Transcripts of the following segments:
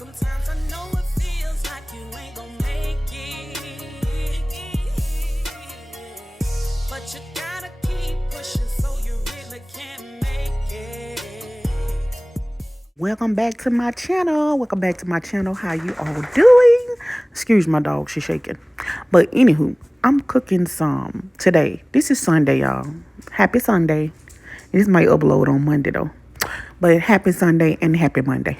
Sometimes I know it feels like you ain't gonna make it, but you gotta keep pushing so you really can make it. Welcome back to my channel. Welcome back to my channel. How you all doing? Excuse my dog, she's shaking. But anywho, I'm cooking some today. This is Sunday, y'all. Happy Sunday. This might upload on Monday though. But happy Sunday and happy Monday.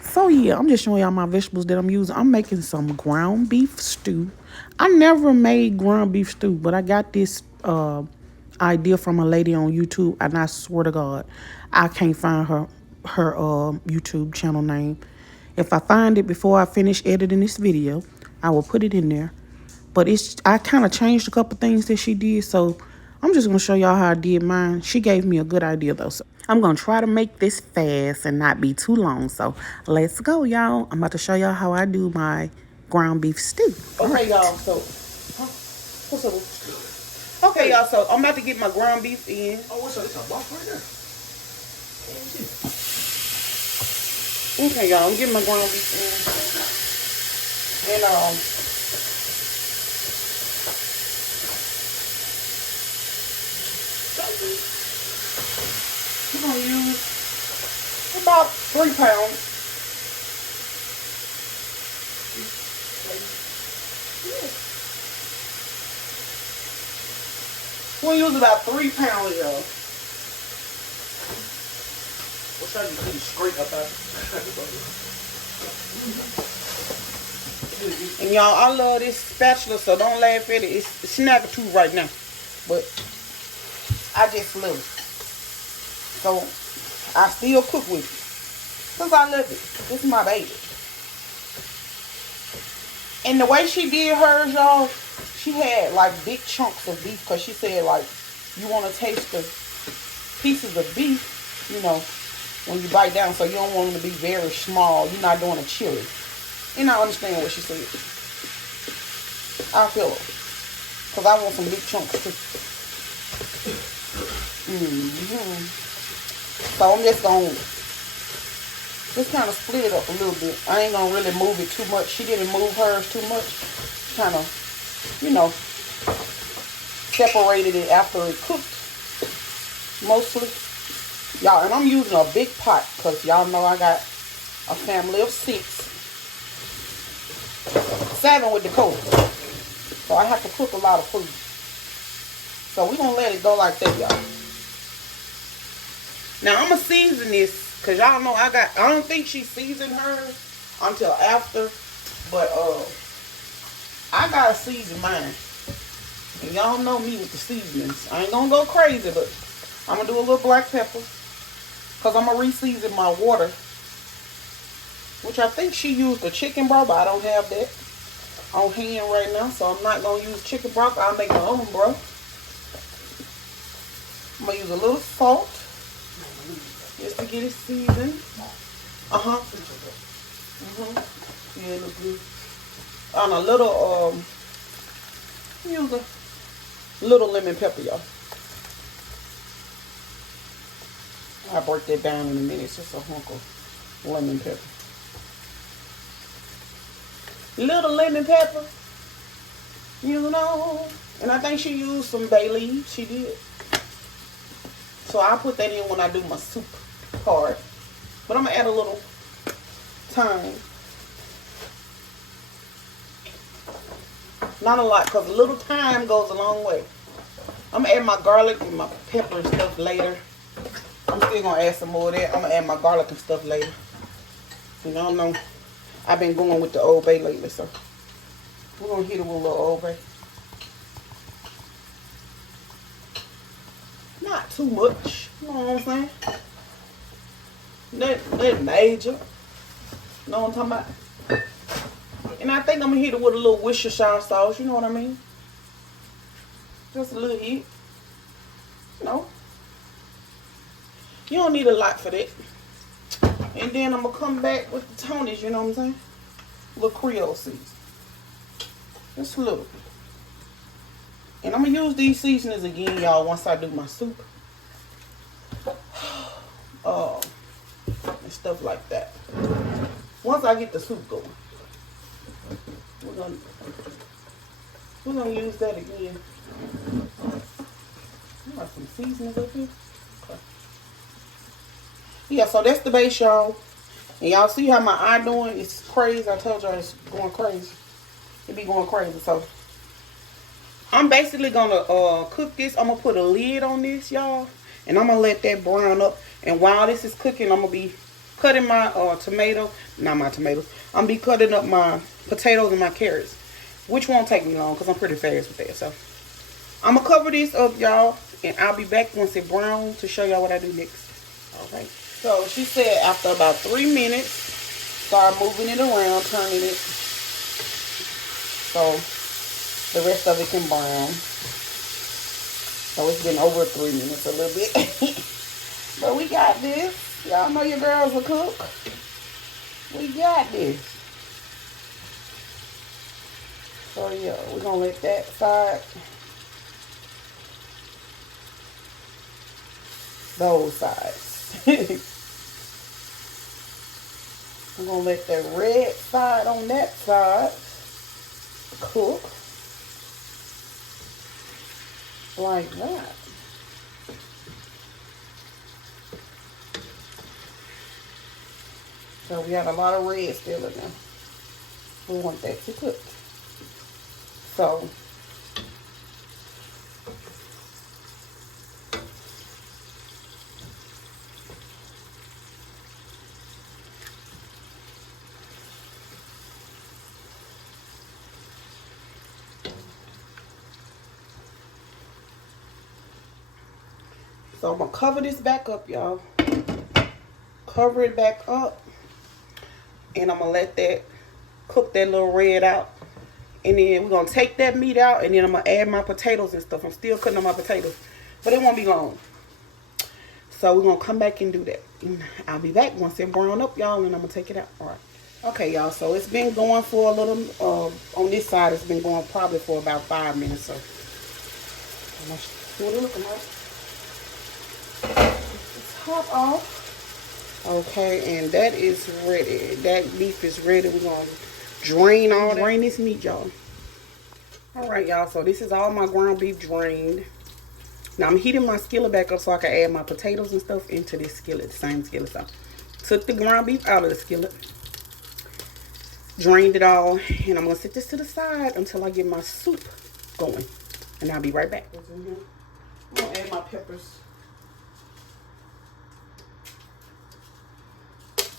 So yeah, I'm just showing y'all my vegetables that I'm using. I'm making some ground beef stew. I never made ground beef stew, but I got this idea from a lady on YouTube, and I swear to God, I can't find her YouTube channel name. If I find it before I finish editing this video, I will put it in there. But I kind of changed a couple things that she did, so I'm just gonna show y'all how I did mine. She gave me a good idea though, so I'm gonna try to make this fast and not be too long. So let's go, y'all. I'm about to show y'all how I do my ground beef stew. Okay, y'all. So, what's up? Okay, y'all. So I'm about to get my ground beef in. Oh, what's up? It's a box right there. Okay, y'all. I'm getting my ground beef in, and we're gonna use about 3 pounds. We'll use about 3 pounds, y'all. What's that? You pretty straight up there. And y'all, I love this spatula, so don't laugh at it. It's snaggletooth right now, but I just love it. So I still cook with it because I love it. This is my baby. And the way she did hers, y'all, she had like big chunks of beef because she said like you want to taste the pieces of beef, you know, when you bite down. So you don't want them to be very small. You're not doing a chili. And I understand what she said. I feel it. Because I want some big chunks too. So I'm just going to just kind of split it up a little bit. I ain't going to really move it too much. She didn't move hers too much. Kind of, you know, separated it after it cooked. Mostly. Y'all, and I'm using a big pot because y'all know I got a family of 7 with the cold. So I have to cook a lot of food. So we're going to let it go like that, y'all. Now I'm going to season this because y'all know I don't think she seasoned hers until after. But I got to season mine. And y'all know me with the seasonings. I ain't going to go crazy, but I'm going to do a little black pepper. Because I'm going to re-season my water. Which I think she used the chicken broth, but I don't have that on hand right now. So I'm not going to use chicken broth. I'll make my own broth. I'm going to use a little salt. Just to get it seasoned. Yeah, it looks good. And a little, use a little lemon pepper, y'all. I'll break that down in a minute. It's just a hunk of lemon pepper. Little lemon pepper. You know. And I think she used some bay leaves. She did. So I'll put that in when I do my soup part. But I'm going to add a little thyme. Not a lot, because a little thyme goes a long way. I'm going to add my garlic and my pepper and stuff later. I'm still going to add some more of that. I'm going to add my garlic and stuff later. You know, I've been going with the Old Bay lately, so we're going to hit it with a little Old Bay. Not too much. You know what I'm saying? Nothing major. You know what I'm talking about? And I think I'm going to hit it with a little Worcestershire sauce. You know what I mean? Just a little hit. You know. You don't need a lot for that. And then I'm going to come back with the Tony's, you know what I'm saying? A little Creole seasoning. Just a little. And I'm going to use these seasonings again, y'all, once I do my soup. and stuff like that. Once I get the soup going, we're gonna use that again. I got some seasonings up here. Okay. Yeah, so that's the base, y'all. And y'all see how my eye doing? It's crazy. I told y'all it's going crazy. It be going crazy. So I'm basically gonna cook this. I'm gonna put a lid on this, y'all, and I'm gonna let that brown up. And while this is cooking, I'm gonna be cutting my not my tomatoes. I'm gonna be cutting up my potatoes and my carrots, which won't take me long because I'm pretty fast with that. So I'm gonna cover this up, y'all, and I'll be back once it browns to show y'all what I do next. All right. So she said after about 3 minutes, start moving it around, turning it so the rest of it can brown. So it's been over 3 minutes a little bit. But we got this. Y'all know your girls will cook. We got this. So yeah, we're gonna let that side, those sides. I'm gonna let that red side on that side cook like that. So we got a lot of red still in there. We want that to cook. So I'm gonna cover this back up, y'all. Cover it back up. And I'm gonna let that cook that little red out. And then we're gonna take that meat out, and then I'm gonna add my potatoes and stuff. I'm still cutting on my potatoes, but it won't be long. So we're gonna come back and do that. I'll be back once it brown up, y'all, and I'm gonna take it out. All right. Okay, y'all, so it's been going for a little, on this side, it's been going probably for about 5 minutes. So what it looking like? Top off. Okay, and that is ready. That beef is ready. We're gonna drain this meat, y'all. All right, y'all, so this is all my ground beef drained. Now I'm heating my skillet back up so I can add my potatoes and stuff into this skillet, the same skillet. So took the ground beef out of the skillet, drained it all, and I'm gonna sit this to the side until I get my soup going, and I'll be right back. I'm gonna add my peppers.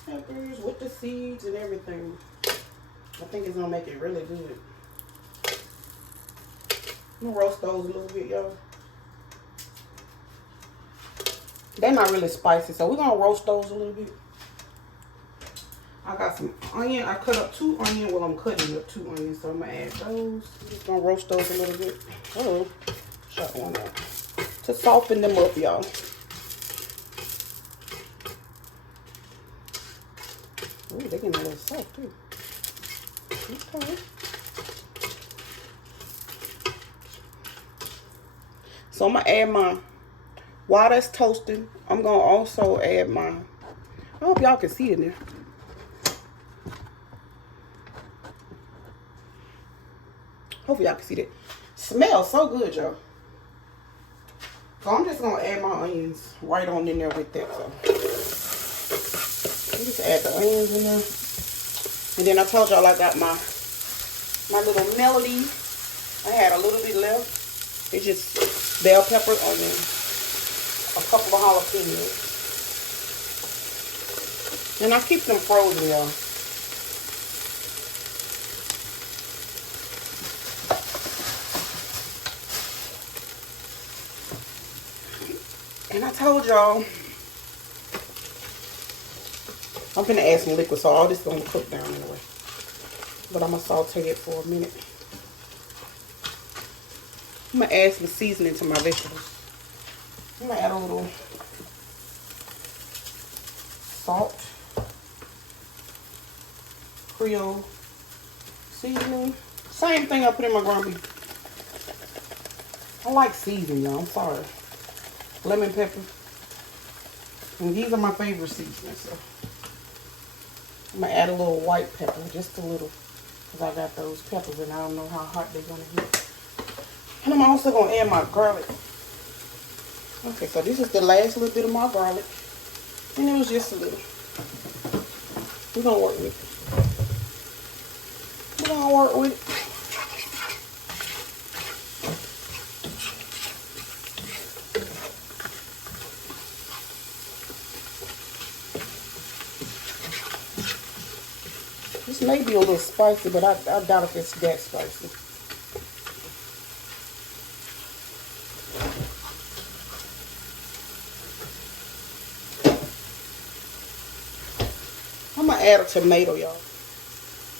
Peppers with the seeds and everything. I think it's gonna make it really good. I'm gonna roast those a little bit, y'all. They're not really spicy, so we're gonna roast those a little bit. I got some onion. I cut up 2 onions. Well, I'm cutting up 2 onions, so I'm gonna add those. I'm just gonna roast those a little bit. Oh, shut one out to soften them up, y'all. Ooh, they're getting a little soft too. Okay. So I'm gonna add my, while that's toasting, I'm gonna also add my, I hope y'all can see it there. Hopefully y'all can see that. Smells so good, y'all. So I'm just gonna add my onions right on in there with that. So just add the onions in there. And then I told y'all I got my little melody. I had a little bit left. It's just bell pepper, onion, a couple of jalapenos. And I keep them frozen, y'all. And I told y'all I'm gonna add some liquid, so all this is gonna cook down anyway. But I'm gonna saute it for a minute. I'm gonna add some seasoning to my vegetables. I'm gonna add a little salt, Creole seasoning. Same thing I put in my ground beef. I like seasoning, y'all. I'm sorry. Lemon pepper. And these are my favorite seasonings. So I'm gonna add a little white pepper, just a little, because I got those peppers and I don't know how hot they're gonna get. And I'm also gonna add my garlic. Okay, so this is the last little bit of my garlic. And it was just a little. We're gonna work with it. We're gonna work with it. This may be a little spicy, but I doubt if it's that spicy. I'm gonna add a tomato, y'all.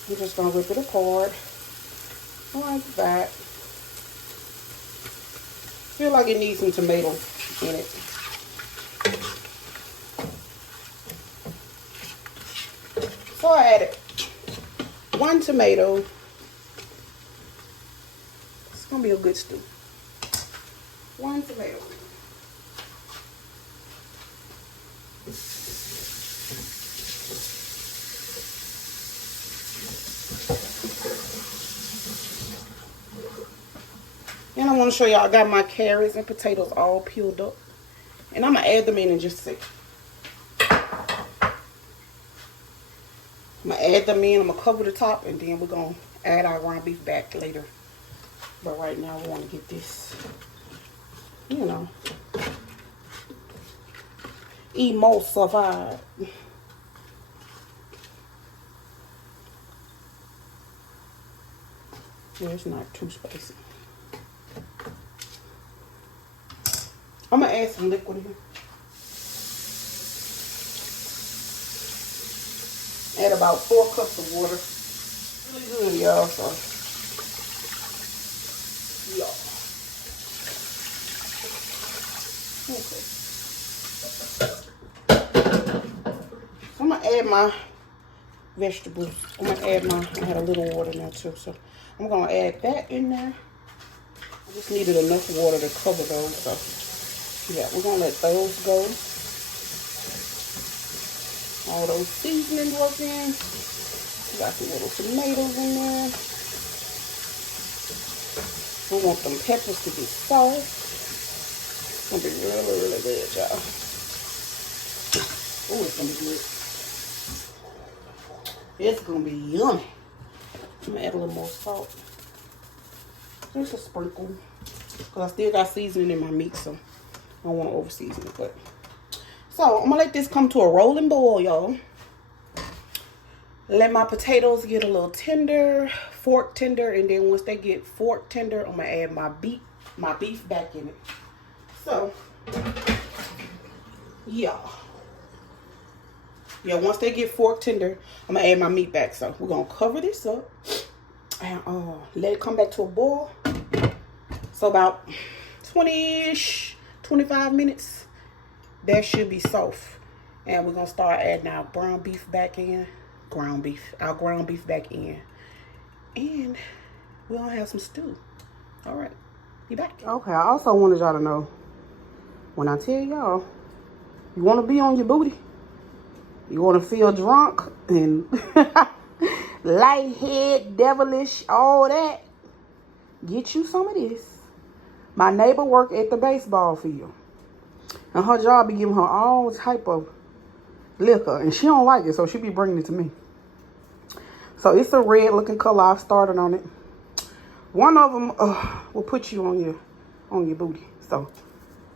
I'm just gonna rip it apart like that. Feel like it needs some tomato in it. So I added 1 tomato. It's gonna be a good stew. 1 tomato. And I want to show y'all I got my carrots and potatoes all peeled up. And I'm going to add them in just a second. I'm going to add them in. I'm going to cover the top. And then we're going to add our ground beef back later. But right now we want to get this, you know, emulsified. Yeah, it's not too spicy. I'm going to add some liquid here. Add about 4 cups of water. Really good, y'all. So, yeah. Okay. So I'm going to add my vegetables. I'm going to add I had a little water now too. So I'm going to add that in there. I just needed enough water to cover those. So, yeah, we're going to let those go. All those seasonings work in. Got some little tomatoes in there. We want them peppers to be soft. It's going to be really, really good, y'all. Oh, it's going to be good. It's going to be yummy. I'm going to add a little more salt. Just a sprinkle. Because I still got seasoning in my meat, so I don't want to over season it. But so I'm going to let this come to a rolling boil, y'all. Let my potatoes get a little tender, fork tender, and then once they get fork tender, I'm going to add my beef back in it. So, yeah. Yeah, once they get fork tender, I'm going to add my meat back. So, we're going to cover this up and let it come back to a boil. So, about 20-ish, 25 minutes, that should be soft. And we're going to start adding our ground beef back in. Our ground beef back in. And we're going to have some stew. All right. Be back. Okay, I also wanted y'all to know, when I tell y'all, you want to be on your booty, you want to feel drunk and lighthead, devilish, all that, get you some of this. My neighbor worked at the baseball field. And her job be giving her all type of liquor. And she don't like it, so she be bringing it to me. So it's a red looking color. I've started on it. One of them will put you on your booty. So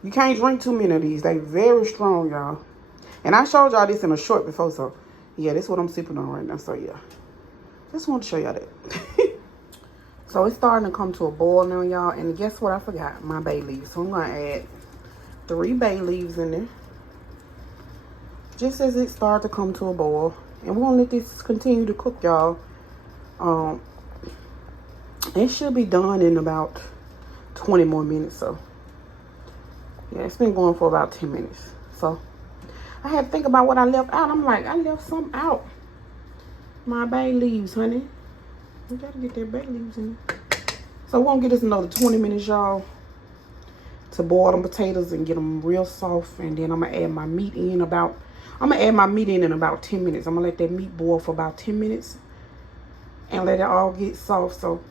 you can't drink too many of these. They very strong, y'all. And I showed y'all this in a short before. So yeah, this is what I'm sipping on right now. So yeah, just want to show y'all that. So it's starting to come to a boil now, y'all. And guess what? I forgot my bay leaves. So I'm going to add 3 bay leaves in there. Just as it starts to come to a boil. And we're going to let this continue to cook, y'all. It should be done in about 20 more minutes. So, yeah, it's been going for about 10 minutes. So, I had to think about what I left out. I'm like, I left something out. My bay leaves, honey. We got to get that bay leaves in there. So, we're going to get this another 20 minutes, y'all, to boil them potatoes and get them real soft. And then I'm going to add my meat in about I'm gonna add my meat in about 10 minutes. I'm gonna let that meat boil for about 10 minutes and let it all get soft. So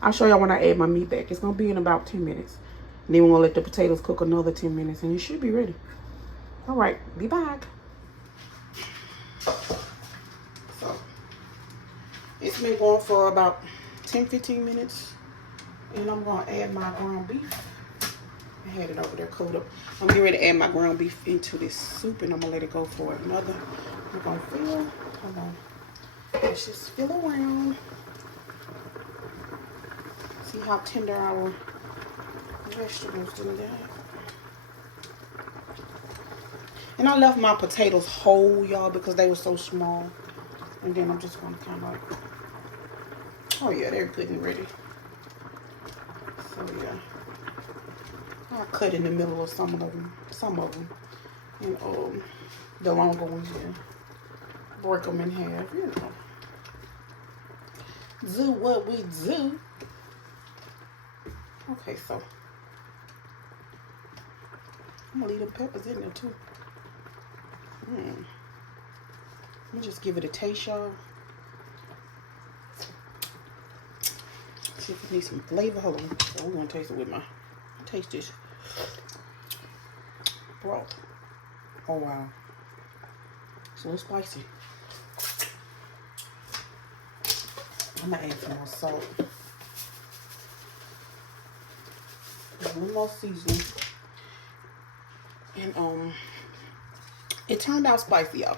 I'll show y'all when I add my meat back. It's gonna be in about 10 minutes. And then we're gonna let the potatoes cook another 10 minutes and it should be ready. All right, be back. So it's been going for about 10-15 minutes. And I'm gonna add my ground beef. I had it over there cooled up. I'm getting ready to add my ground beef into this soup and I'm gonna let it go for another. We're gonna fill. Hold on. Let's just fill around. See how tender our vegetables do that. And I left my potatoes whole, y'all, because they were so small. And then I'm just gonna kind of like, oh yeah, they're good and ready. So yeah. I cut in the middle of some of them, and the longer ones, yeah, break them in half, you know. Do what we do. Okay, so I'm gonna leave the peppers in there too. Let me just give it a taste, y'all. See if it needs some flavor. Hold on. So we're gonna taste it with my. Taste this broth. Oh wow, it's a little spicy. I'm gonna add some more salt, a little more seasoning, and it turned out spicy, y'all.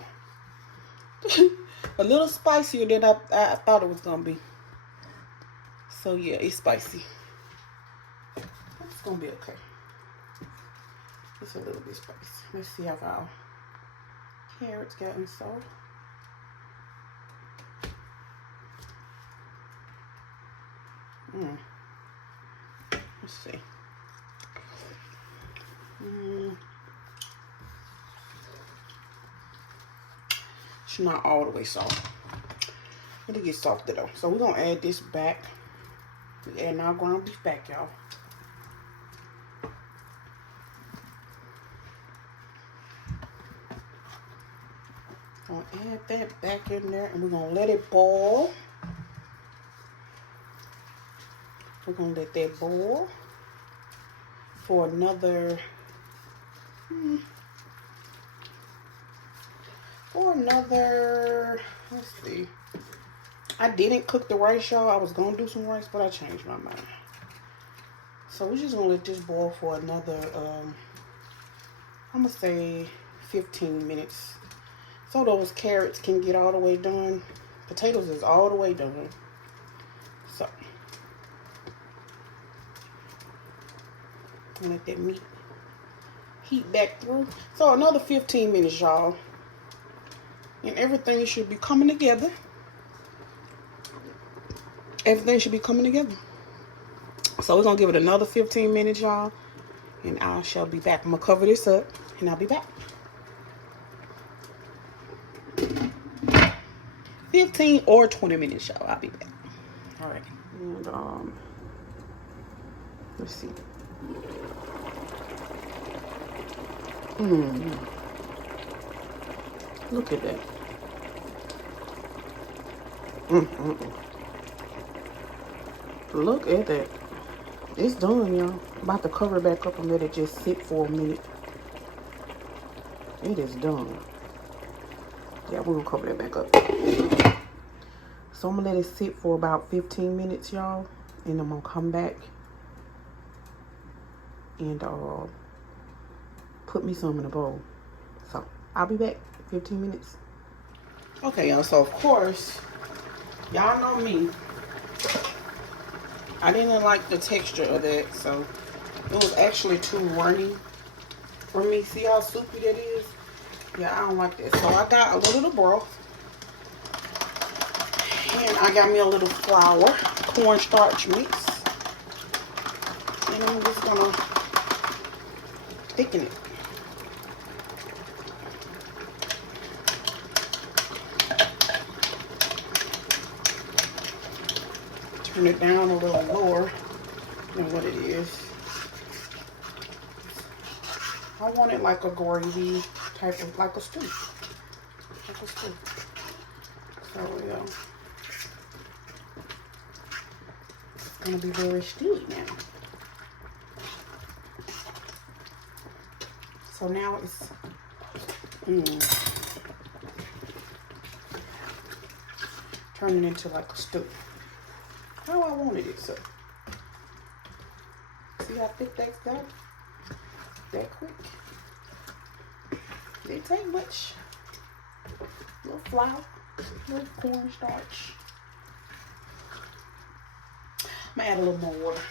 A little spicier than I thought it was gonna be. So yeah, it's spicy. It's gonna be okay. It's a little bit spicy. Let's see how our carrots gotten soft. Let's see. It's not all the way soft. It'll get softer though. So we're gonna add this back. We add our ground beef back, y'all. Gonna add that back in there and we're gonna let it boil. We're gonna let that boil for another let's see. I didn't cook the rice, y'all. I was gonna do some rice, but I changed my mind. So we're just gonna let this boil for another I'm gonna say 15 minutes. So those carrots can get all the way done. Potatoes is all the way done. So and let that meat heat back through. So another 15 minutes, y'all. And everything should be coming together. Everything should be coming together. So we're gonna give it another 15 minutes, y'all. And I shall be back. I'm gonna cover this up and I'll be back. 15 or 20 minutes, y'all. I'll be back. All right. And let's see. Look at that. Look at that. It's done, y'all. About to cover it back up and let it just sit for a minute. It is done. Yeah, we're gonna cover that back up. So I'm gonna let it sit for about 15 minutes, y'all. And I'm gonna come back and put me some in a bowl. So I'll be back 15 minutes. Okay, y'all, so of course, y'all know me. I didn't like the texture of that, so it was actually too runny for me. See how soupy that is? Yeah, I don't like that. So I got a little of the broth. And I got me a little flour, cornstarch mix. And I'm just gonna thicken it. Turn it down a little lower than what it is. I want it like a gravy. type of, like a stew. Like a stew. So, yeah. It's gonna be very stewy now. So now it's, turning into like a stew. How I wanted it, so. See how thick that's got? That quick. Didn't take much. A little flour, a little cornstarch. I'm gonna add a little more water.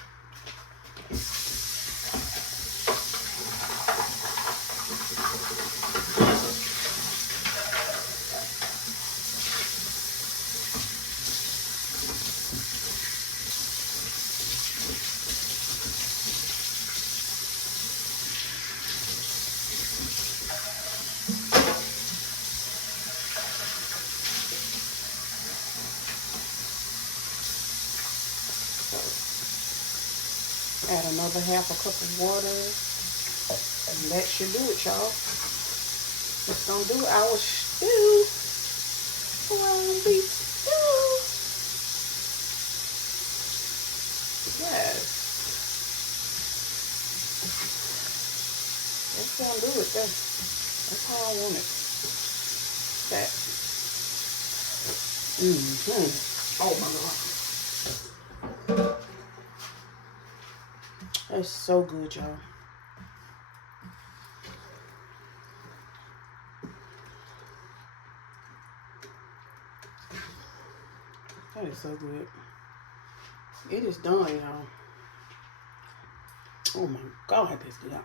Add another half a cup of water. And that should do it, y'all. It's gonna do our stew. Ground beef stew. Yes. That's gonna do it. That's how I want it. That. Oh my God. That's so good, y'all. That is so good. It is done, y'all. Oh my God, that's good.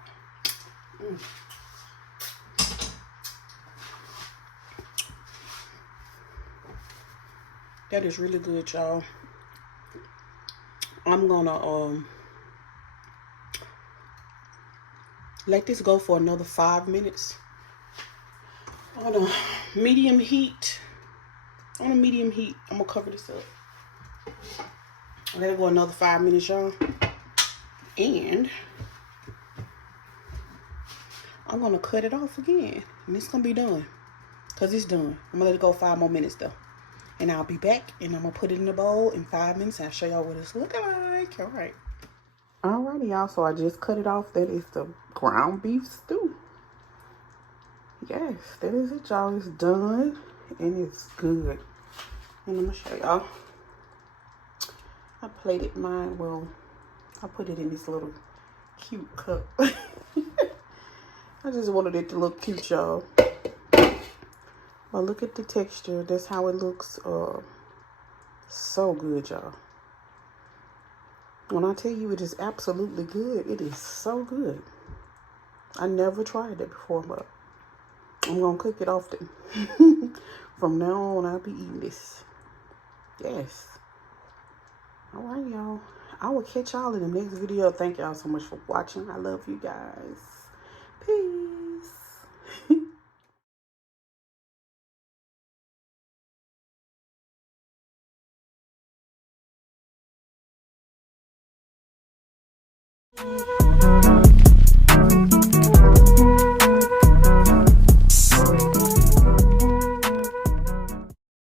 That is really good, y'all. I'm gonna let this go for another 5 minutes on a medium heat. On a medium heat, I'm gonna cover this up. Let it go another 5 minutes, y'all. And I'm gonna cut it off again, and it's gonna be done. Cause it's done. I'm gonna let it go 5 more minutes though. And I'll be back, and I'm gonna put it in the bowl in 5 minutes, and I'll show y'all what it's looking like. All right. Alrighty, y'all. So I just cut it off. That is the ground beef stew. Yes, that is it, y'all. It's done, and it's good. And I'm gonna show y'all. I plated mine. Well, I put it in this little cute cup. I just wanted it to look cute, y'all. But look at the texture. That's how it looks. So good, y'all. When I tell you it is absolutely good, it is so good. I never tried it before, but I'm gonna cook it often. From now on, I'll be eating this. Yes. All right, y'all. I will catch y'all in the next video. Thank y'all so much for watching. I love you guys. Peace.